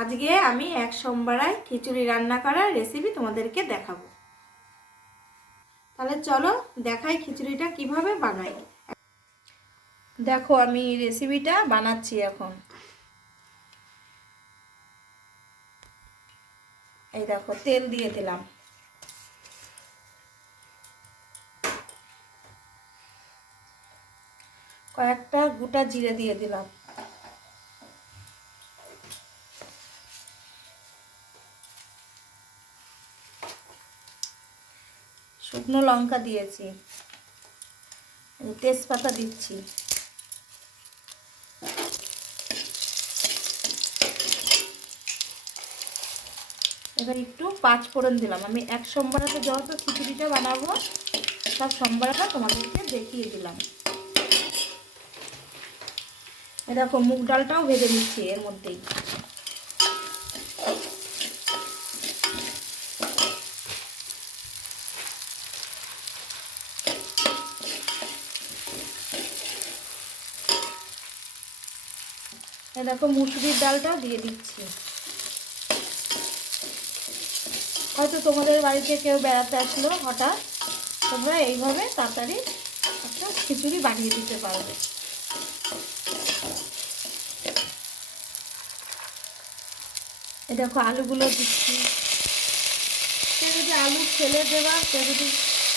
আজকে আমি এক সোমবারায় খিচুড়ি রান্না করার রেসিপি তোমাদেরকে দেখাবো। তাহলে চলো দেখাই খিচুড়িটা কিভাবে বানাই। দেখো আমি রেসিপিটা বানাচ্ছি এখন। এই দেখো তেল দিয়ে দিলাম, কয়েকটা গোটা জিরে দিয়ে দিলাম, শুকনো লঙ্কা দিয়েছি, তেজপাতা দিচ্ছি, এবার একটু পাঁচ ফোড়ন দিলাম। আমি এক সোমবারে যত খিচুড়িটা বানাবো সব সোমবারটা তোমাদেরকে দেখিয়ে দিলাম। এই দেখো মুগ ডালটাও ভেজে নিচ্ছি এর মধ্যেই। এই দেখো মুসুরির ডালটাও দিয়ে দিচ্ছি। হয়তো তোমাদের বাড়িতে কেউ বেড়াতে আসলো হঠাৎ, তোমরা এইভাবে তাড়াতাড়ি একটা খিচুড়ি বানিয়ে দিতে পারবে। এই দেখো আলুগুলো দিচ্ছি। সে যদি আলু ফেলে দেবা, সে যদি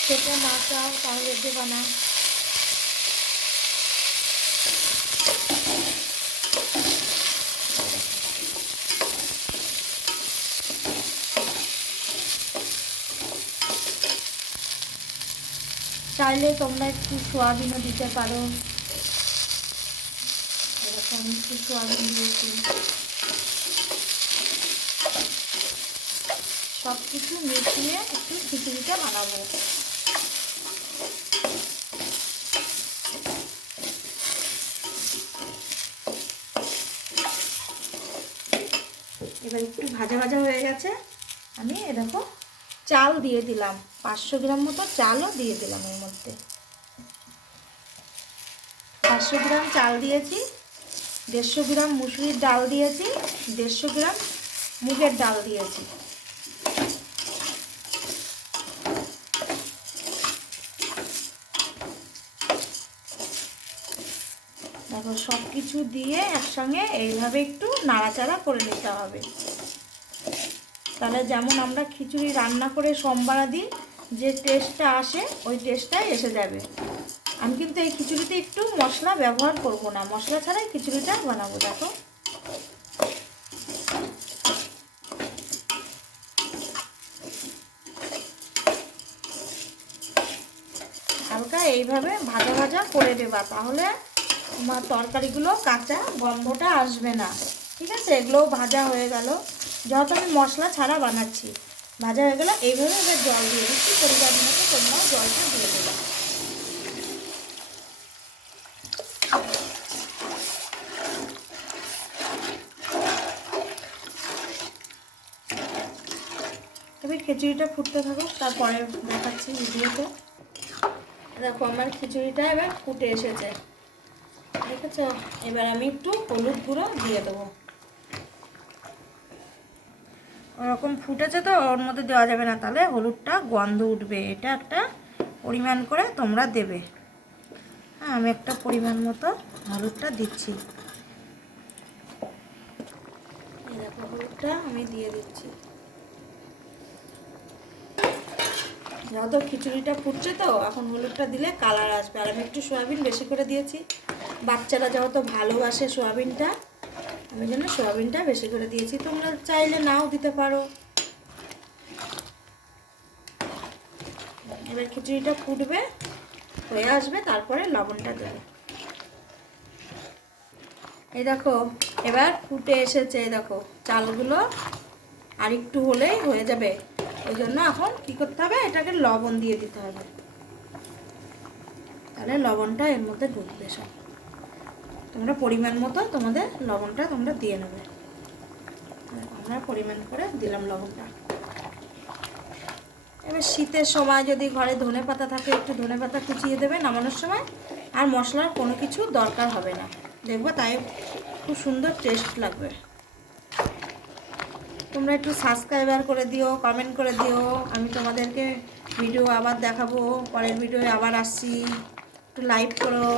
খেতে না চাও তাহলে দেবা না। চাইলে তোমরা একটু সোয়াবিনও দিতে পারো। এরকম একটু সোয়াবিন দিয়েছি। সব কিছু মিশিয়ে একটু খিচুড়িটা বানাবো। এবার একটু ভাজা ভাজা হয়ে গেছে, আমি এরকম চাল দিয়ে দিলাম, 500 গ্রাম মতো চালও দিয়ে দিলাম এর মধ্যে। 500 গ্রাম চাল দিয়েছি, 150 গ্রাম মুসুরির ডাল দিয়েছি, 150 গ্রাম মুগের ডাল দিয়েছি। দেখো সব কিছু দিয়ে একসঙ্গে এইভাবে একটু নাড়াচাড়া করে নিতে হবে। তাহলে যেমন আমরা খিচুড়ি রান্না করে সোমবার দিই যে টেস্টটা আসে, ওই টেস্টটাই এসে যাবে। আমি কিন্তু এই খিচুড়িতে একটু মশলা ব্যবহার করব না, মশলা ছাড়াই খিচুড়িটা বানাবো। দেখো হালকা এইভাবে ভাজা ভাজা করে দেবা, তাহলে তোমার তরকারিগুলো কাঁচা গন্ধটা আসবে না। ঠিক আছে, এগুলোও ভাজা হয়ে গেল। যেহেতু আমি মশলা ছাড়া বানাচ্ছি, ভাজা হয়ে গেল। এইভাবে এবার জল দিয়ে দিচ্ছি, পরিমাণ মতো তোমরাও জলটা দিয়ে দেবে। এবার খিচুড়িটা ফুটতে থাকো, তারপরে দেখাচ্ছি ভিডিওতে। দেখো আমার খিচুড়িটা এবার ফুটে এসেছে, দেখেছো? এবার আমি একটু হলুদ গুঁড়ো দিয়ে দেবো। ওরকম ফুটেছে তো ওর মধ্যে দেওয়া যাবে না, তাহলে হলুদটা গন্ধ উঠবে। এটা একটা পরিমাণ করে তোমরা দেবে। হ্যাঁ, আমি একটা পরিমাণ মতো হলুদটা দিচ্ছি। এই দেখো হলুদটা আমি দিয়ে দিচ্ছি। যেহেতু খিচুড়িটা ফুটছে তো এখন হলুদটা দিলে কালার আসবে। আর আমি একটু সয়াবিন বেশি করে দিয়েছি, বাচ্চারা যেহেতু ভালোবাসে সয়াবিনটা, আমি জন্য সয়াবিনটা বেশি করে দিয়েছি। তোমরা চাইলে নাও দিতে পারো। এবার খিচুড়িটা ফুটবে, হয়ে আসবে, তারপরে লবণটা দেবে। এই দেখো এবার ফুটে এসেছে। দেখো চালগুলো আর একটু হলেই হয়ে যাবে। ওই জন্য এখন কি করতে হবে, এটাকে লবণ দিয়ে দিতে হবে, তাহলে লবণটা এর মধ্যে ঢুকবে সব। তোমরা পরিমাণ মতো তোমাদের লবণটা তোমরা দিয়ে নেবে। আমরা পরিমাণ করে দিলাম লবণটা। এবার শীতের সময় যদি ঘরে ধনেপাতা থাকে, একটু ধনেপাতা কুচিয়ে দেবে নামানোর সময়, আর মশলার কোনো কিছু দরকার হবে না। দেখবো তাই খুব সুন্দর টেস্ট লাগবে। তোমরা একটু সাবস্ক্রাইবার করে দিও, কমেন্ট করে দিও। আমি তোমাদেরকে ভিডিও আবার দেখাবো, পরের ভিডিও আবার আসছি, একটু লাইক করো।